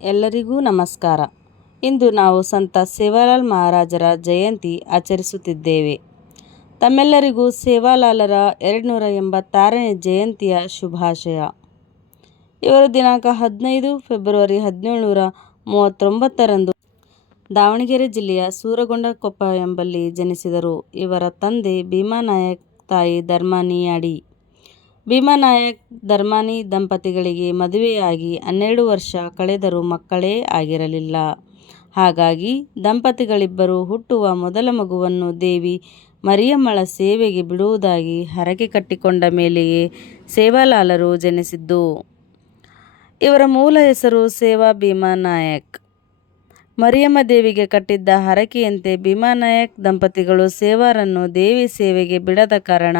ಎಲ್ಲರಿಗೂ ನಮಸ್ಕಾರ. ಇಂದು ನಾವು ಸಂತ ಸೇವಾಲಾಲ್ ಮಹಾರಾಜರ ಜಯಂತಿ ಆಚರಿಸುತ್ತಿದ್ದೇವೆ. ತಮ್ಮೆಲ್ಲರಿಗೂ ಸೇವಾಲಾಲರ 286ನೇ ಜಯಂತಿಯ ಶುಭಾಶಯ. ಇವರು ದಿನಾಂಕ 15 ಫೆಬ್ರವರಿ 1739ರಂದು ದಾವಣಗೆರೆ ಜಿಲ್ಲೆಯ ಸೂರಗೊಂಡನಕೊಪ್ಪ ಎಂಬಲ್ಲಿ ಜನಿಸಿದರು. ಇವರ ತಂದೆ ಭೀಮಾನಾಯಕ್, ತಾಯಿ ಧರ್ಮಾನಿಯಾಡಿ. ಭೀಮಾನಾಯಕ್ ಧರ್ಮಾನಿ ದಂಪತಿಗಳಿಗೆ ಮದುವೆಯಾಗಿ 12 ವರ್ಷ ಕಳೆದರೂ ಮಕ್ಕಳೇ ಆಗಿರಲಿಲ್ಲ. ಹಾಗಾಗಿ ದಂಪತಿಗಳಿಬ್ಬರು ಹುಟ್ಟುವ ಮೊದಲ ಮಗುವನ್ನು ದೇವಿ ಮರಿಯಮ್ಮಳ ಸೇವೆಗೆ ಬಿಡುವುದಾಗಿ ಹರಕೆ ಕಟ್ಟಿಕೊಂಡ ಮೇಲೆಯೇ ಸೇವಾಲಾಲರು ಜನಿಸಿದ್ದು. ಇವರ ಮೂಲ ಹೆಸರು ಸೇವಾ ಭೀಮಾನಾಯಕ್. ಮರಿಯಮ್ಮ ದೇವಿಗೆ ಕಟ್ಟಿದ್ದ ಹರಕೆಯಂತೆ ಭೀಮಾನಾಯಕ್ ದಂಪತಿಗಳು ಸೇವಾರನ್ನು ದೇವಿ ಸೇವೆಗೆ ಬಿಡದ ಕಾರಣ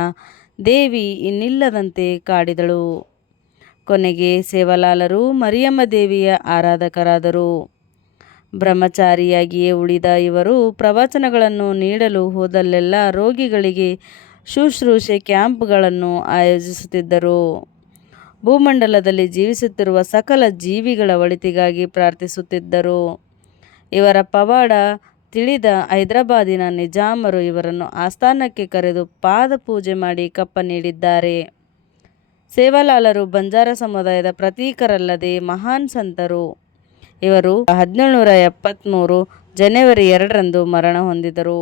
ದೇವಿ ಇನ್ನಿಲ್ಲದಂತೆ ಕಾಡಿದಳು. ಕೊನೆಗೆ ಸೇವಾಲಾಲರು ಮರಿಯಮ್ಮ ದೇವಿಯ ಆರಾಧಕರಾದರು. ಬ್ರಹ್ಮಚಾರಿಯಾಗಿಯೇ ಉಳಿದ ಇವರು ಪ್ರವಚನಗಳನ್ನು ನೀಡಲು ಹೋದಲ್ಲೆಲ್ಲ ರೋಗಿಗಳಿಗೆ ಶುಶ್ರೂಷೆ ಕ್ಯಾಂಪ್ಗಳನ್ನು ಆಯೋಜಿಸುತ್ತಿದ್ದರು. ಭೂಮಂಡಲದಲ್ಲಿ ಜೀವಿಸುತ್ತಿರುವ ಸಕಲ ಜೀವಿಗಳ ಒಳಿತಿಗಾಗಿ ಪ್ರಾರ್ಥಿಸುತ್ತಿದ್ದರು. ಇವರ ಪವಾಡ ತಿಳಿದ ಹೈದರಾಬಾದಿನ ನಿಜಾಮರು ಇವರನ್ನು ಆಸ್ಥಾನಕ್ಕೆ ಕರೆದು ಪಾದ ಪೂಜೆ ಮಾಡಿ ಕಪ್ಪ ನೀಡಿದ್ದಾರೆ. ಸೇವಾಲಾಲರು ಬಂಜಾರ ಸಮುದಾಯದ ಪ್ರತೀಕರಲ್ಲದೆ ಮಹಾನ್ ಸಂತರು. ಇವರು 1773 ಜನವರಿ 2ರಂದು ಮರಣ ಹೊಂದಿದರು.